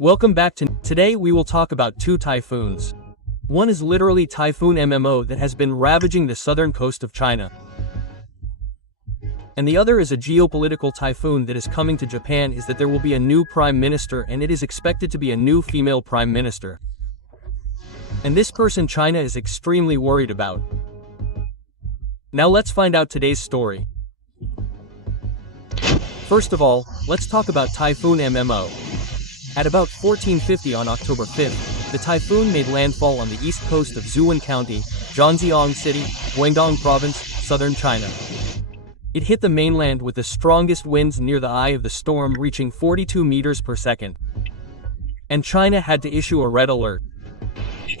Welcome back to today we will talk about two typhoons. One is literally Typhoon MMO that has been ravaging the southern coast of China. And the other is a geopolitical typhoon that is coming to Japan is that there will be a new prime minister and it is expected to be a new female prime minister. And this person China is extremely worried about. Now let's find out today's story. First of all, let's talk about Typhoon MMO. At about 1450 on October 5th, the typhoon made landfall on the east coast of Zhuan County, Zhanjiang City, Guangdong Province, southern China. It hit the mainland with the strongest winds near the eye of the storm reaching 42 meters per second. And China had to issue a red alert.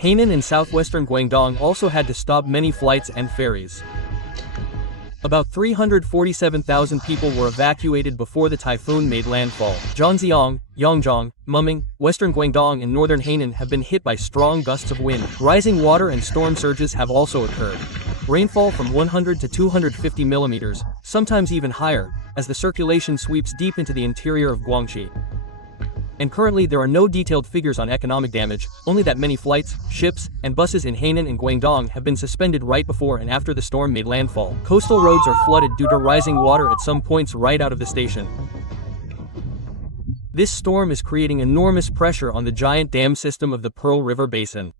Hainan and southwestern Guangdong also had to stop many flights and ferries. About 347,000 people were evacuated before the typhoon made landfall. Zhanjiang, Yangzhong, Muming, western Guangdong and northern Hainan have been hit by strong gusts of wind. Rising water and storm surges have also occurred. Rainfall from 100 to 250 millimeters, sometimes even higher, as the circulation sweeps deep into the interior of Guangxi. And currently there are no detailed figures on economic damage, only that many flights, ships, and buses in Hainan and Guangdong have been suspended right before and after the storm made landfall. Coastal roads are flooded due to rising water at some points right out of the station. This storm is creating enormous pressure on the giant dam system of the Pearl River Basin.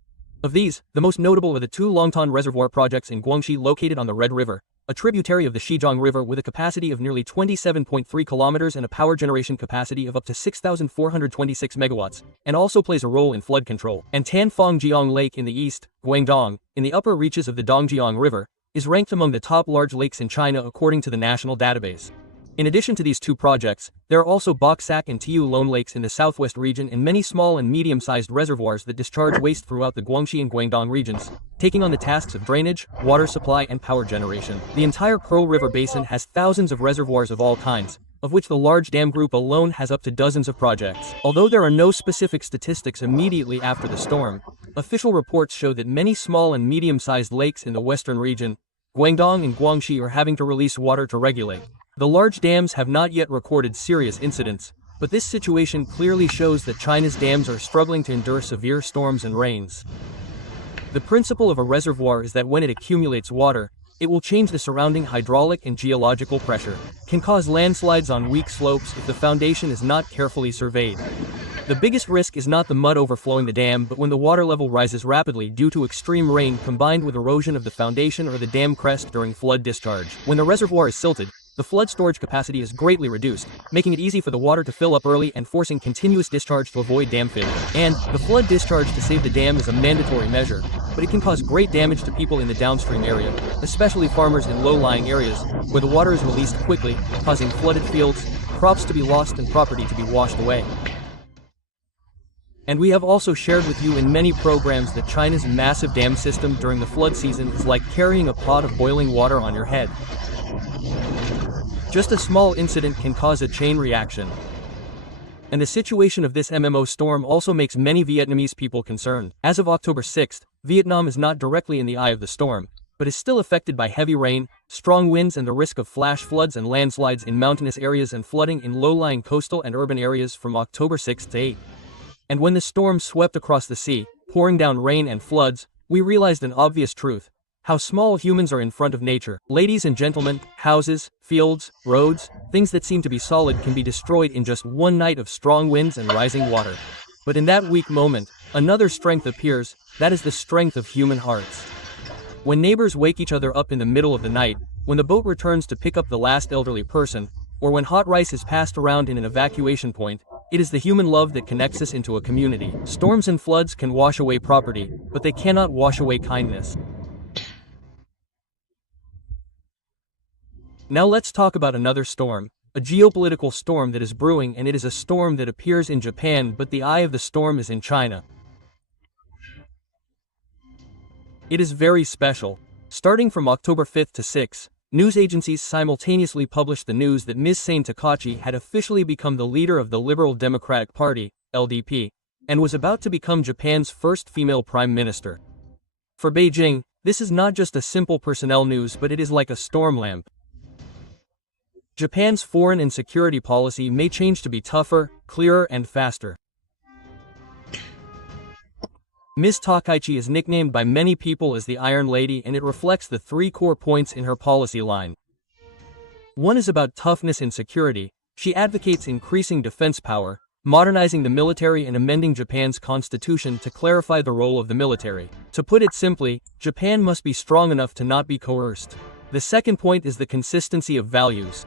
Of these, the most notable are the two Longtan Reservoir projects in Guangxi located on the Red River, a tributary of the Xizang River with a capacity of nearly 27.3 kilometers and a power generation capacity of up to 6,426 megawatts, and also plays a role in flood control. And Tanfangjiang Lake in the east, Guangdong, in the upper reaches of the Dongjiang River, is ranked among the top large lakes in China according to the national database. In addition to these two projects, there are also Boksak and Tiu Lone lakes in the southwest region and many small and medium-sized reservoirs that discharge waste throughout the Guangxi and Guangdong regions, taking on the tasks of drainage, water supply and power generation. The entire Pearl River Basin has thousands of reservoirs of all kinds, of which the large dam group alone has up to dozens of projects. Although there are no specific statistics immediately after the storm, official reports show that many small and medium-sized lakes in the western region, Guangdong and Guangxi, are having to release water to regulate. The large dams have not yet recorded serious incidents, but this situation clearly shows that China's dams are struggling to endure severe storms and rains. The principle of a reservoir is that when it accumulates water, it will change the surrounding hydraulic and geological pressure, can cause landslides on weak slopes if the foundation is not carefully surveyed. The biggest risk is not the mud overflowing the dam but when the water level rises rapidly due to extreme rain combined with erosion of the foundation or the dam crest during flood discharge. When the reservoir is silted, the flood storage capacity is greatly reduced, making it easy for the water to fill up early and forcing continuous discharge to avoid dam failure. And the flood discharge to save the dam is a mandatory measure, but it can cause great damage to people in the downstream area, especially farmers in low-lying areas, where the water is released quickly, causing flooded fields, crops to be lost and property to be washed away. And we have also shared with you in many programs that China's massive dam system during the flood season is like carrying a pot of boiling water on your head. Just a small incident can cause a chain reaction. And the situation of this MMO storm also makes many Vietnamese people concerned. As of October 6th, Vietnam is not directly in the eye of the storm, but is still affected by heavy rain, strong winds and the risk of flash floods and landslides in mountainous areas and flooding in low-lying coastal and urban areas from October 6th to 8th. And when the storm swept across the sea, pouring down rain and floods, we realized an obvious truth. How small humans are in front of nature. Ladies and gentlemen, houses, fields, roads, things that seem to be solid can be destroyed in just one night of strong winds and rising water. But in that weak moment, another strength appears, that is the strength of human hearts. When neighbors wake each other up in the middle of the night, when the boat returns to pick up the last elderly person, or when hot rice is passed around in an evacuation point, it is the human love that connects us into a community. Storms and floods can wash away property, but they cannot wash away kindness. Now let's talk about another storm, a geopolitical storm that is brewing, and it is a storm that appears in Japan but the eye of the storm is in China. It is very special. Starting from October 5th to 6th, news agencies simultaneously published the news that Ms. Sane Takachi had officially become the leader of the Liberal Democratic Party, LDP, and was about to become Japan's first female prime minister. For Beijing, this is not just a simple personnel news but it is like a storm lamp. Japan's foreign and security policy may change to be tougher, clearer and faster. Ms. Takaichi is nicknamed by many people as the Iron Lady, and it reflects the three core points in her policy line. One is about toughness and security. She advocates increasing defense power, modernizing the military and amending Japan's constitution to clarify the role of the military. To put it simply, Japan must be strong enough to not be coerced. The second point is the consistency of values.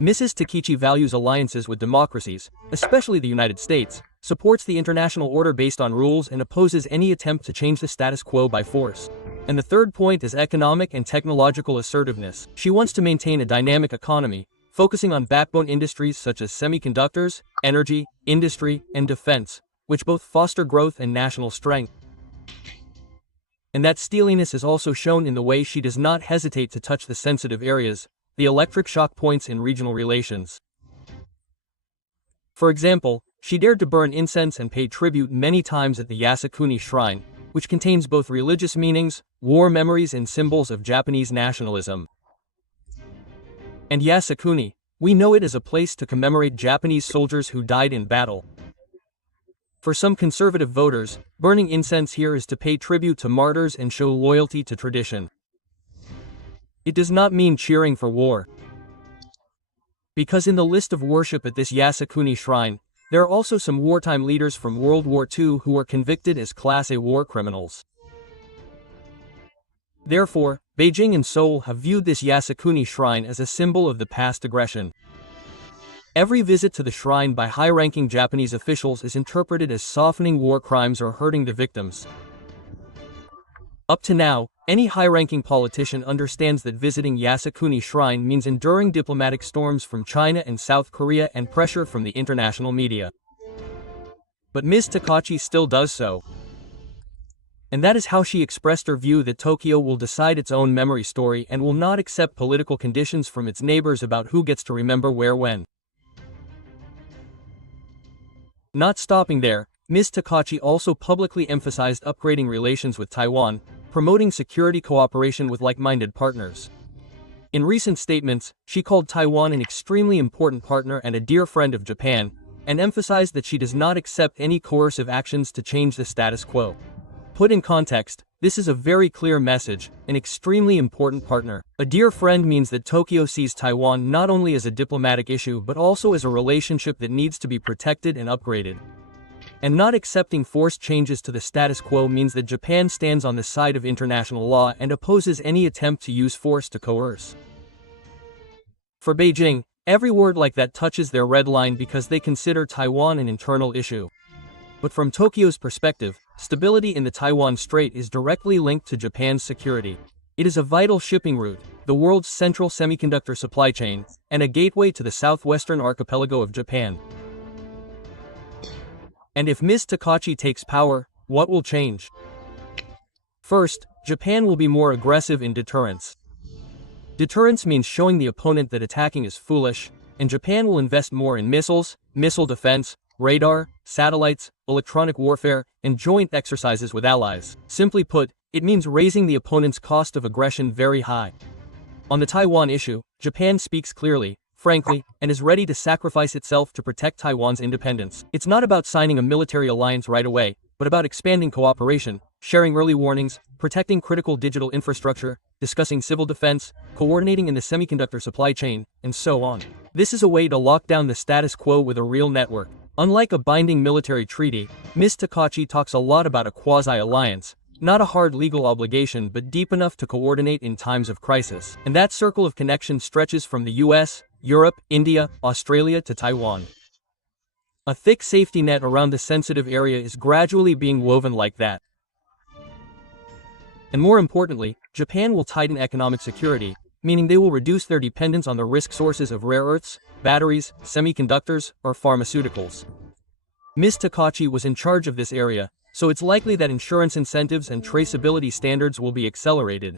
Mrs. Takaichi values alliances with democracies, especially the United States, supports the international order based on rules, and opposes any attempt to change the status quo by force. And the third point is economic and technological assertiveness. She wants to maintain a dynamic economy, focusing on backbone industries such as semiconductors, energy, industry, and defense, which both foster growth and national strength. And that steeliness is also shown in the way she does not hesitate to touch the sensitive areas, the electric shock points in regional relations. For example, she dared to burn incense and pay tribute many times at the Yasukuni Shrine, which contains both religious meanings, war memories, and symbols of Japanese nationalism. And Yasukuni, we know it as a place to commemorate Japanese soldiers who died in battle. For some conservative voters, burning incense here is to pay tribute to martyrs and show loyalty to tradition. It does not mean cheering for war. Because in the list of worship at this Yasukuni shrine, there are also some wartime leaders from World War II who were convicted as Class A war criminals. Therefore, Beijing and Seoul have viewed this Yasukuni shrine as a symbol of the past aggression. Every visit to the shrine by high-ranking Japanese officials is interpreted as softening war crimes or hurting the victims. Up to now, any high-ranking politician understands that visiting Yasukuni Shrine means enduring diplomatic storms from China and South Korea and pressure from the international media. But Ms. Takaichi still does so. And that is how she expressed her view that Tokyo will decide its own memory story and will not accept political conditions from its neighbors about who gets to remember where when. Not stopping there, Ms. Takaichi also publicly emphasized upgrading relations with Taiwan, promoting security cooperation with like-minded partners. In recent statements, she called Taiwan an extremely important partner and a dear friend of Japan, and emphasized that she does not accept any coercive actions to change the status quo. Put in context, this is a very clear message: an extremely important partner. A dear friend means that Tokyo sees Taiwan not only as a diplomatic issue but also as a relationship that needs to be protected and upgraded. And not accepting forced changes to the status quo means that Japan stands on the side of international law and opposes any attempt to use force to coerce. For Beijing, every word like that touches their red line because they consider Taiwan an internal issue. But from Tokyo's perspective, stability in the Taiwan Strait is directly linked to Japan's security. It is a vital shipping route, the world's central semiconductor supply chain, and a gateway to the southwestern archipelago of Japan. And if Ms. Takaichi takes power, what will change? First, Japan will be more aggressive in deterrence. Deterrence means showing the opponent that attacking is foolish, and Japan will invest more in missiles, missile defense, radar, satellites, electronic warfare, and joint exercises with allies. Simply put, it means raising the opponent's cost of aggression very high. On the Taiwan issue, Japan speaks clearly, frankly, and is ready to sacrifice itself to protect Taiwan's independence. It's not about signing a military alliance right away, but about expanding cooperation, sharing early warnings, protecting critical digital infrastructure, discussing civil defense, coordinating in the semiconductor supply chain, and so on. This is a way to lock down the status quo with a real network. Unlike a binding military treaty, Ms. Takaichi talks a lot about a quasi-alliance, not a hard legal obligation but deep enough to coordinate in times of crisis. And that circle of connection stretches from the US, Europe, India, Australia to Taiwan. A thick safety net around the sensitive area is gradually being woven like that. And more importantly, Japan will tighten economic security, meaning they will reduce their dependence on the risk sources of rare earths, batteries, semiconductors, or pharmaceuticals. Ms. Takaichi was in charge of this area, so it's likely that insurance incentives and traceability standards will be accelerated.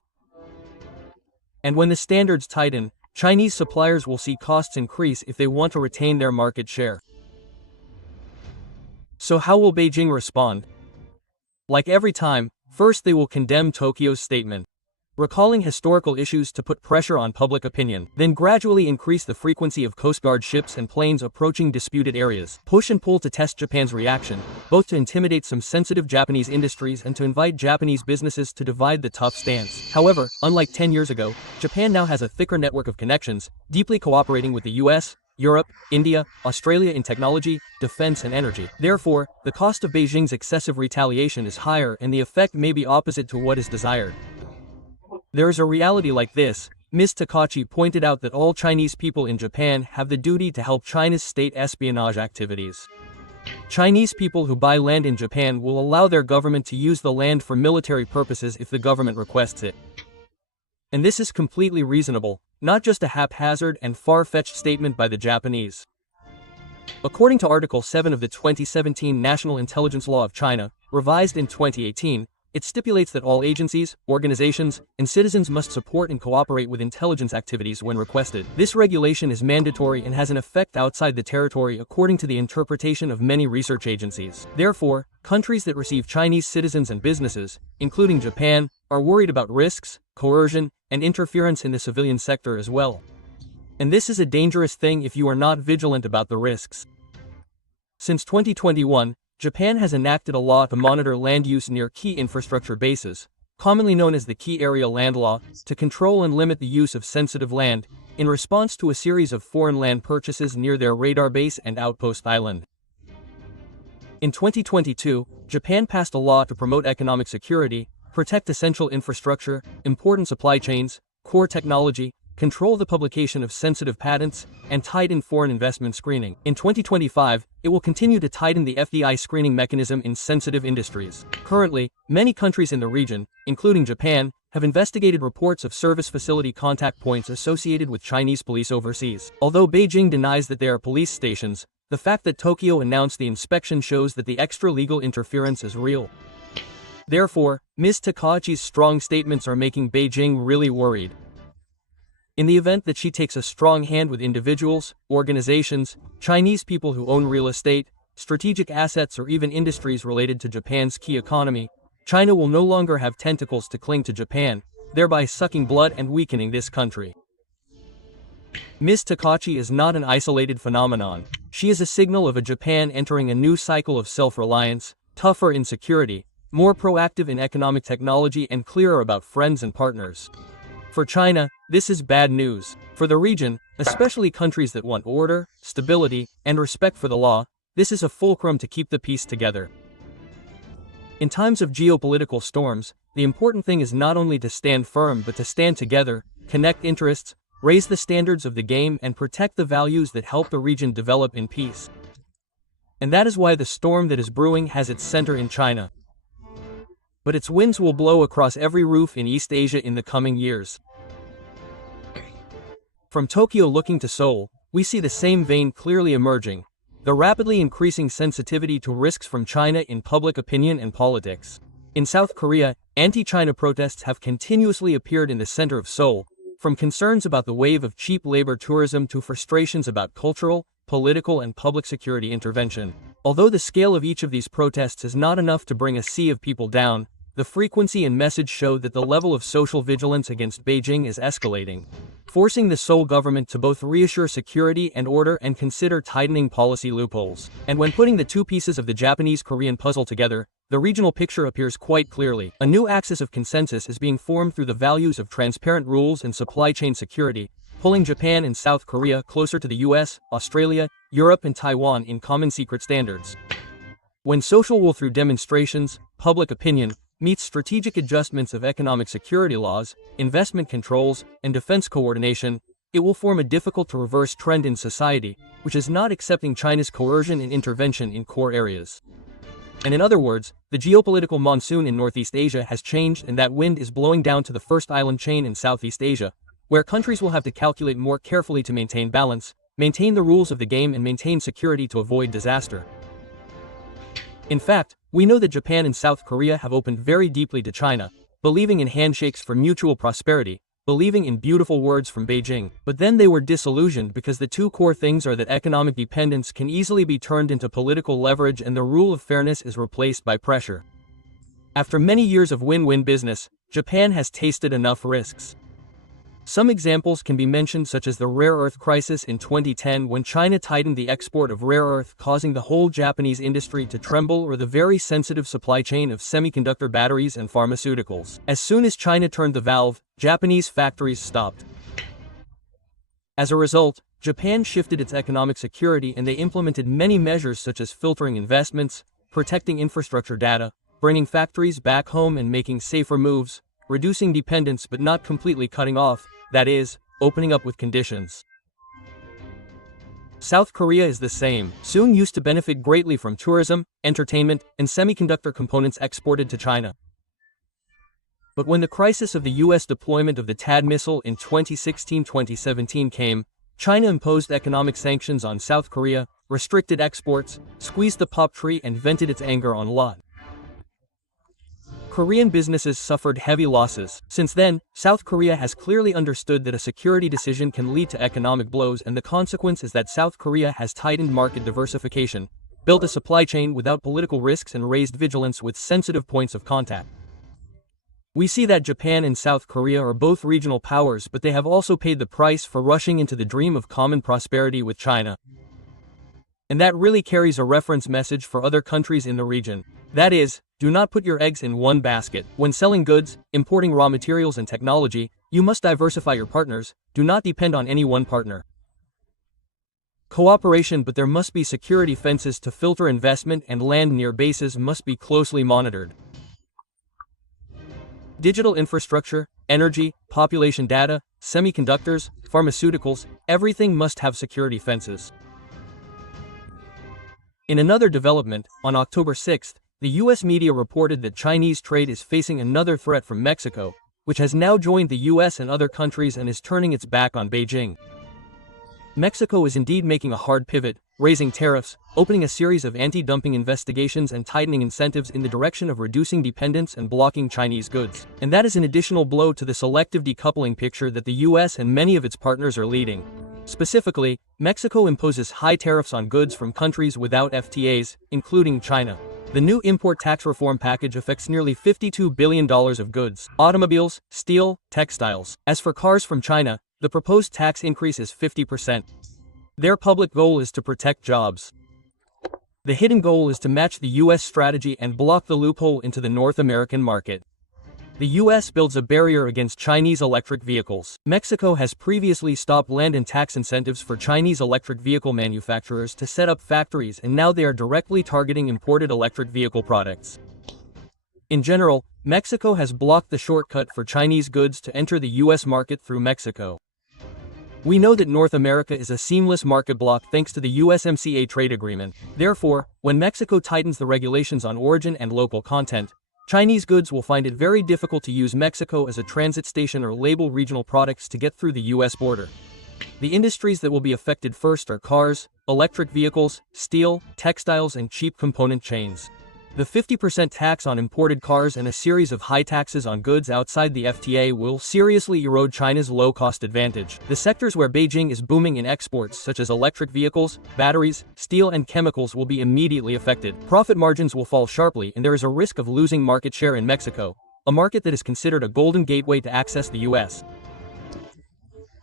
And when the standards tighten, Chinese suppliers will see costs increase if they want to retain their market share. So how will Beijing respond? Like every time, first they will condemn Tokyo's statement. recalling historical issues to put pressure on public opinion, then gradually increase the frequency of Coast Guard ships and planes approaching disputed areas, push and pull to test Japan's reaction, both to intimidate some sensitive Japanese industries and to invite Japanese businesses to divide the tough stance. However, unlike 10 years ago, Japan now has a thicker network of connections, deeply cooperating with the US, Europe, India, Australia in technology, defense and energy. Therefore, the cost of Beijing's excessive retaliation is higher and the effect may be opposite to what is desired. There is a reality like this. Ms. Takachi pointed out that all Chinese people in Japan have the duty to help China's state espionage activities. Chinese people who buy land in Japan will allow their government to use the land for military purposes if the government requests it. And this is completely reasonable, not just a haphazard and far-fetched statement by the Japanese. According to Article 7 of the 2017 National Intelligence Law of China, revised in 2018, it stipulates that all agencies, organizations, and citizens must support and cooperate with intelligence activities when requested. This regulation is mandatory and has an effect outside the territory according to the interpretation of many research agencies. Therefore, countries that receive Chinese citizens and businesses, including Japan, are worried about risks, coercion, and interference in the civilian sector as well. And this is a dangerous thing if you are not vigilant about the risks. Since 2021, Japan has enacted a law to monitor land use near key infrastructure bases, commonly known as the Key Area Land Law, to control and limit the use of sensitive land, in response to a series of foreign land purchases near their radar base and outpost island. In 2022, Japan passed a law to promote economic security, protect essential infrastructure, important supply chains, core technology, control the publication of sensitive patents, and tighten foreign investment screening. In 2025, it will continue to tighten the FDI screening mechanism in sensitive industries. Currently, many countries in the region, including Japan, have investigated reports of service facility contact points associated with Chinese police overseas. Although Beijing denies that they are police stations, the fact that Tokyo announced the inspection shows that the extra-legal interference is real. Therefore, Ms. Takachi's strong statements are making Beijing really worried. In the event that she takes a strong hand with individuals, organizations, Chinese people who own real estate, strategic assets or even industries related to Japan's key economy, China will no longer have tentacles to cling to Japan, thereby sucking blood and weakening this country. Ms. Takachi is not an isolated phenomenon. She is a signal of a Japan entering a new cycle of self-reliance, tougher in security, more proactive in economic technology and clearer about friends and partners. For China, this is bad news. For the region, especially countries that want order, stability, and respect for the law, this is a fulcrum to keep the peace together. In times of geopolitical storms, the important thing is not only to stand firm but to stand together, connect interests, raise the standards of the game and protect the values that help the region develop in peace. And that is why the storm that is brewing has its center in China. But its winds will blow across every roof in East Asia in the coming years. From Tokyo looking to Seoul, we see the same vein clearly emerging, the rapidly increasing sensitivity to risks from China in public opinion and politics. In South Korea, anti-China protests have continuously appeared in the center of Seoul, from concerns about the wave of cheap labor tourism to frustrations about cultural, political and public security intervention. Although the scale of each of these protests is not enough to bring a sea of people down, the frequency and message show that the level of social vigilance against Beijing is escalating, forcing the Seoul government to both reassure security and order and consider tightening policy loopholes. And when putting the two pieces of the Japanese-Korean puzzle together, the regional picture appears quite clearly. A new axis of consensus is being formed through the values of transparent rules and supply chain security, pulling Japan and South Korea closer to the US, Australia, Europe and Taiwan in common secret standards. When social will through demonstrations, public opinion, meets strategic adjustments of economic security laws, investment controls, and defense coordination, it will form a difficult-to-reverse trend in society, which is not accepting China's coercion and intervention in core areas. And in other words, the geopolitical monsoon in Northeast Asia has changed and that wind is blowing down to the first island chain in Southeast Asia, where countries will have to calculate more carefully to maintain balance, maintain the rules of the game and maintain security to avoid disaster. In fact, we know that Japan and South Korea have opened very deeply to China, believing in handshakes for mutual prosperity, believing in beautiful words from Beijing. But then they were disillusioned because the two core things are that economic dependence can easily be turned into political leverage and the rule of fairness is replaced by pressure. After many years of win-win business, Japan has tasted enough risks. Some examples can be mentioned, such as the rare earth crisis in 2010 when China tightened the export of rare earth, causing the whole Japanese industry to tremble, or the very sensitive supply chain of semiconductor batteries and pharmaceuticals. As soon as China turned the valve, Japanese factories stopped. As a result, Japan shifted its economic security, and they implemented many measures such as filtering investments, protecting infrastructure data, bringing factories back home and making safer moves, reducing dependence but not completely cutting off, that is, opening up with conditions. South Korea is the same. Soon used to benefit greatly from tourism, entertainment, and semiconductor components exported to China. But when the crisis of the US deployment of the THAAD missile in 2016-2017 came, China imposed economic sanctions on South Korea, restricted exports, squeezed the pop tree, and vented its anger on lot. Korean businesses suffered heavy losses. Since then, South Korea has clearly understood that a security decision can lead to economic blows, and the consequence is that South Korea has tightened market diversification, built a supply chain without political risks, and raised vigilance with sensitive points of contact. We see that Japan and South Korea are both regional powers, but they have also paid the price for rushing into the dream of common prosperity with China. And that really carries a reference message for other countries in the region. That is, do not put your eggs in one basket. When selling goods, importing raw materials and technology, you must diversify your partners. Do not depend on any one partner. Cooperation, but there must be security fences to filter investment, and land near bases must be closely monitored. Digital infrastructure, energy, population data, semiconductors, pharmaceuticals, everything must have security fences. In another development, on October 6th, the US media reported that Chinese trade is facing another threat from Mexico, which has now joined the US and other countries and is turning its back on Beijing. Mexico is indeed making a hard pivot, raising tariffs, opening a series of anti-dumping investigations, and tightening incentives in the direction of reducing dependence and blocking Chinese goods. And that is an additional blow to the selective decoupling picture that the US and many of its partners are leading. Specifically, Mexico imposes high tariffs on goods from countries without FTAs, including China. The new import tax reform package affects nearly $52 billion of goods: automobiles, steel, textiles. As for cars from China, the proposed tax increase is 50%. Their public goal is to protect jobs. The hidden goal is to match the US strategy and block the loophole into the North American market. The US builds a barrier against Chinese electric vehicles. Mexico has previously stopped land and tax incentives for Chinese electric vehicle manufacturers to set up factories, and now they are directly targeting imported electric vehicle products. In general, Mexico has blocked the shortcut for Chinese goods to enter the US market through Mexico. We know that North America is a seamless market block thanks to the USMCA trade agreement. Therefore, when Mexico tightens the regulations on origin and local content, Chinese goods will find it very difficult to use Mexico as a transit station or label regional products to get through the US border. The industries that will be affected first are cars, electric vehicles, steel, textiles, and cheap component chains. The 50% tax on imported cars and a series of high taxes on goods outside the FTA will seriously erode China's low-cost advantage. The sectors where Beijing is booming in exports, such as electric vehicles, batteries, steel, and chemicals, will be immediately affected. Profit margins will fall sharply, and there is a risk of losing market share in Mexico, a market that is considered a golden gateway to access the US.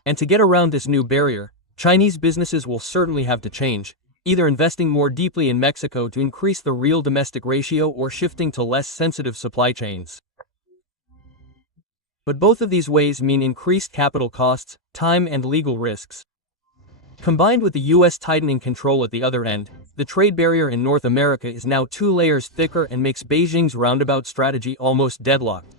And to get around this new barrier, Chinese businesses will certainly have to change, either investing more deeply in Mexico to increase the real domestic ratio or shifting to less sensitive supply chains. But both of these ways mean increased capital costs, time, and legal risks. Combined with the US tightening control at the other end, the trade barrier in North America is now 2 layers thicker and makes Beijing's roundabout strategy almost deadlocked.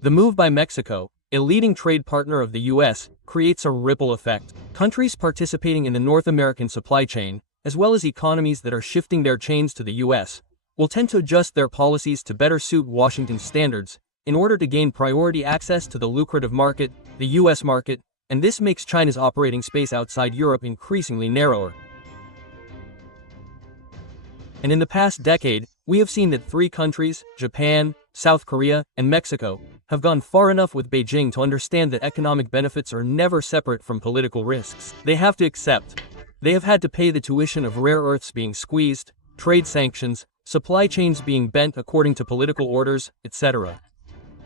The move by Mexico, a leading trade partner of the US, creates a ripple effect. Countries participating in the North American supply chain, as well as economies that are shifting their chains to the US, will tend to adjust their policies to better suit Washington's standards, in order to gain priority access to the lucrative market, the US market, and this makes China's operating space outside Europe increasingly narrower. And in the past decade, we have seen that 3 countries, Japan, South Korea, and Mexico, have gone far enough with Beijing to understand that economic benefits are never separate from political risks. They have to accept. They have had to pay the tuition of rare earths being squeezed, trade sanctions, supply chains being bent according to political orders, etc.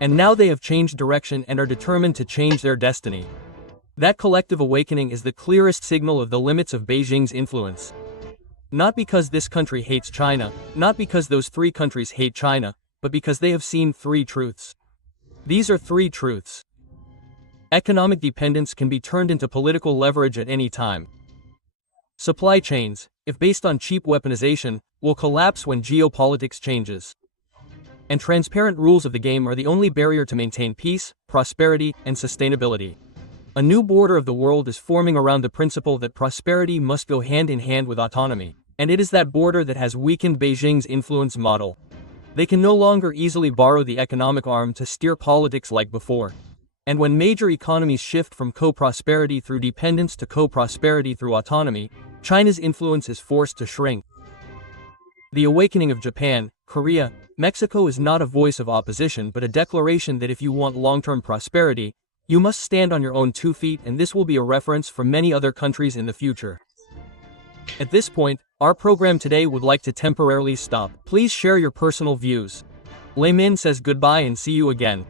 And now they have changed direction and are determined to change their destiny. That collective awakening is the clearest signal of the limits of Beijing's influence. Not because this country hates China, not because those three countries hate China, but because they have seen three truths. These are three truths. Economic dependence can be turned into political leverage at any time. Supply chains, if based on cheap weaponization, will collapse when geopolitics changes. And transparent rules of the game are the only barrier to maintain peace, prosperity, and sustainability. A new border of the world is forming around the principle that prosperity must go hand in hand with autonomy, and it is that border that has weakened Beijing's influence model. They can no longer easily borrow the economic arm to steer politics like before. And when major economies shift from co-prosperity through dependence to co-prosperity through autonomy, China's influence is forced to shrink. The awakening of Japan, Korea, Mexico is not a voice of opposition but a declaration that if you want long-term prosperity, you must stand on your own 2 feet, and this will be a reference for many other countries in the future. At this point, our program today would like to temporarily stop. Please share your personal views. Lei Min says goodbye and see you again.